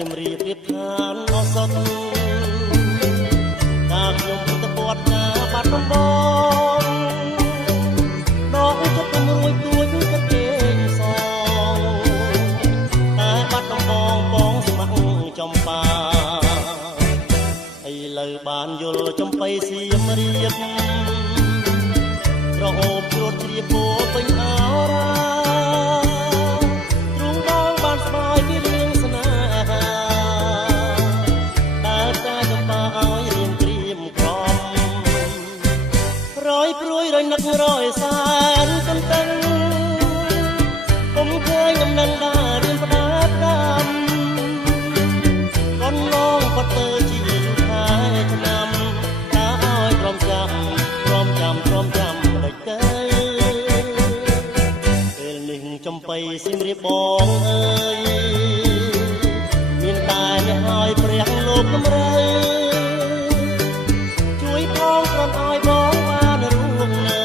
สิมรีบរៀបឋានអសត់តាខ្ញុំទៅពាត់ណាបាត់ដំបងដកចិត្តទៅរួយទួយចិត្តគេសងតែបាត់ដំបងបងស្ម័គ្រចំបាឥឡូវបានយល់ចំបៃសៀមរៀបរហូតជួតជ្រាបពោពេញអរាទ្រូងបងបានស្បាយពីរឿងស្នេហាតែតែចំបាឲ្យរៀងក្រៀមក្រំរយព្រួយរយនឹករយសែនទន្ទឹងពុំឃើញដំណឹងដែររៀនផ្ដាប់ដាំកូនឡងផុតទៅជាយូរខែឆ្នាំតាឲ្យព្រមចាំមិនដេចទៅពេលនេះចំបៃសៀមរាបបងអើយមានតែអ្នកឲ្យព្រះលោកកម្រើជួយផងប្រន់ឲ្យបងបានរួមនៅ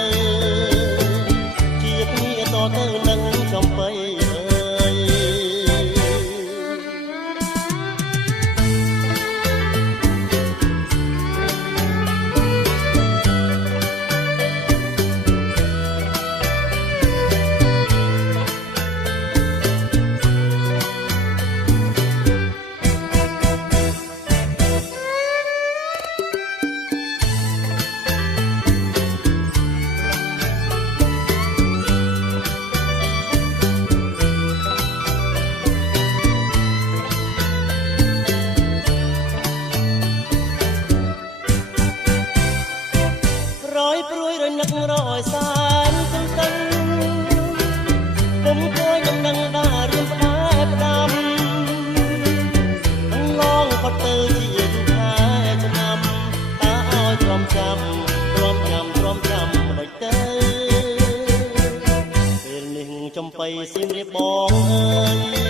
ជាគ្នាតទៅនឹងចំបៃព្រួយរយនឹករយសែនទន្ទឹងពុំឃើញដំណឹងដែររៀនផ្ដែផ្ដាំឡងផុតទៅជាយូរខែឆ្នាំតាឲ្យព្រមចាំមិនដេចទៅពេលនេះចំបៃសៀមរាបបងអើយ